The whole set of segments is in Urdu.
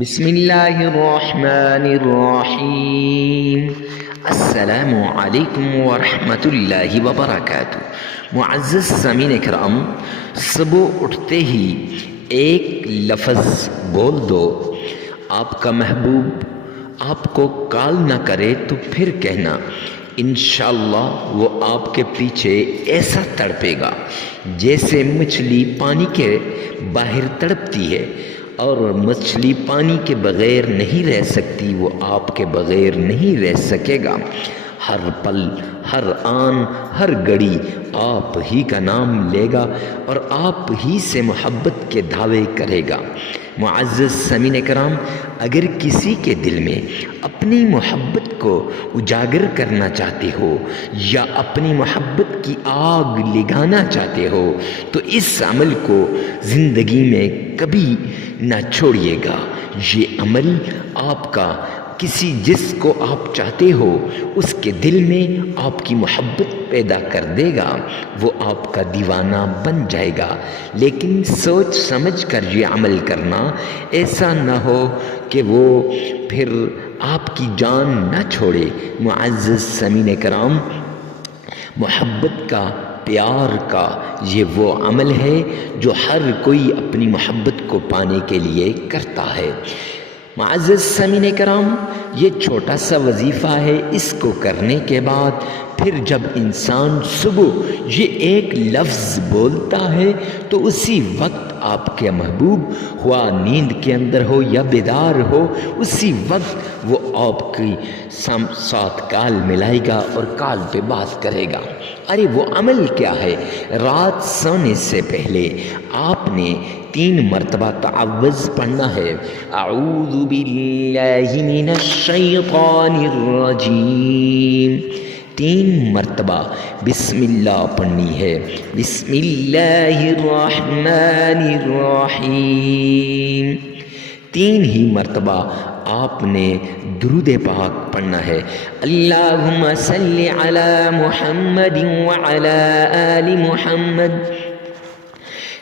بسم اللہ الرحمن الرحیم۔ السلام علیکم ورحمۃ اللہ وبرکاتہ۔ معزز سامعین کرام، صبح اٹھتے ہی ایک لفظ بول دو، آپ کا محبوب آپ کو کال نہ کرے تو پھر کہنا انشاءاللہ وہ آپ کے پیچھے ایسا تڑپے گا جیسے مچھلی پانی کے باہر تڑپتی ہے، اور مچھلی پانی کے بغیر نہیں رہ سکتی، وہ آپ کے بغیر نہیں رہ سکے گا۔ ہر پل، ہر آن، ہر گھڑی آپ ہی کا نام لے گا اور آپ ہی سے محبت کے دعوے کرے گا۔ معزز سامعین کرام، اگر کسی کے دل میں اپنی محبت کو اجاگر کرنا چاہتے ہو یا اپنی محبت کی آگ لگانا چاہتے ہو تو اس عمل کو زندگی میں کبھی نہ چھوڑیے گا۔ یہ عمل آپ کا کسی جس کو آپ چاہتے ہو اس کے دل میں آپ کی محبت پیدا کر دے گا، وہ آپ کا دیوانہ بن جائے گا۔ لیکن سوچ سمجھ کر یہ عمل کرنا، ایسا نہ ہو کہ وہ پھر آپ کی جان نہ چھوڑے۔ معزز سامعین کرام، محبت کا، پیار کا یہ وہ عمل ہے جو ہر کوئی اپنی محبت کو پانے کے لیے کرتا ہے۔ معزز سامعین کرام، یہ چھوٹا سا وظیفہ ہے، اس کو کرنے کے بعد پھر جب انسان صبح یہ ایک لفظ بولتا ہے تو اسی وقت آپ کے محبوب ہوا نیند کے اندر ہو یا بیدار ہو، اسی وقت وہ آپ کی ساتھ کال ملائے گا اور کال پہ بات کرے گا۔ ارے وہ عمل کیا ہے؟ رات سونے سے پہلے آپ نے 3 مرتبہ تعوذ پڑھنا ہے۔ اعوذ باللہ من الشیطان الرجیم، 3 مرتبہ بسم اللہ پڑھنی ہے۔ بسم اللہ الرحمن الرحیم، 3 ہی مرتبہ آپ نے درود پاک پڑھنا ہے۔ اللہم صلی علی محمد وعلی آل محمد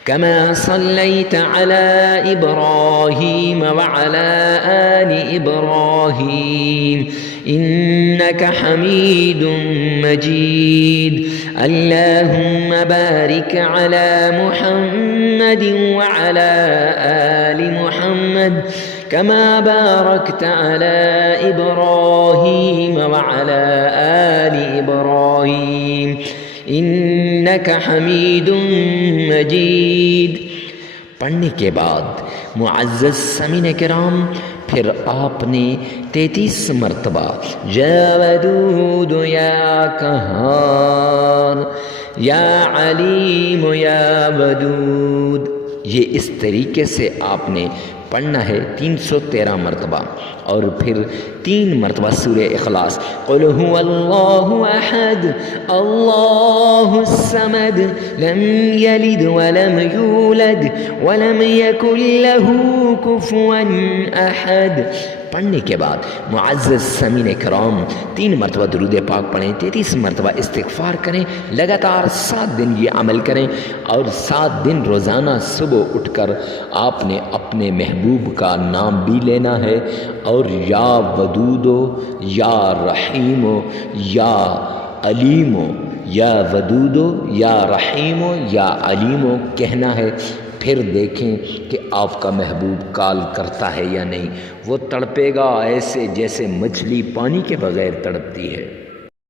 كما صليت على إبراهيم وعلى آل إبراهيم إنك حميد مجيد اللهم بارك على محمد وعلى آل محمد كما باركت على إبراهيم وعلى آل إبراهيم انک حمید مجید۔ پڑھنے کے بعد معزز سامعین کرام، پھر آپ نے 33 مرتبہ یا ودود یا قہار یا علیم یا ودود، یہ اس طریقے سے آپ نے پڑھنا ہے 313 مرتبہ، اور پھر 3 مرتبہ سورہ اخلاص، قل هو اللہ احد اللہ الصمد لم یلد ولم یولد ولم یکن له کفوا احد۔ پڑھنے کے بعد معزز سامعین کرام 3 مرتبہ درود پاک پڑھیں، 33 مرتبہ استغفار کریں، لگاتار 7 دن یہ عمل کریں، اور 7 دن روزانہ صبح اٹھ کر آپ نے اپنے محبوب کا نام بھی لینا ہے، اور یا ودودو یا رحیمو یا علیمو، یا ودودو یا رحیمو یا علیمو کہنا ہے۔ پھر دیکھیں کہ آپ کا محبوب کال کرتا ہے یا نہیں۔ وہ تڑپے گا ایسے جیسے مچھلی پانی کے بغیر تڑپتی ہے۔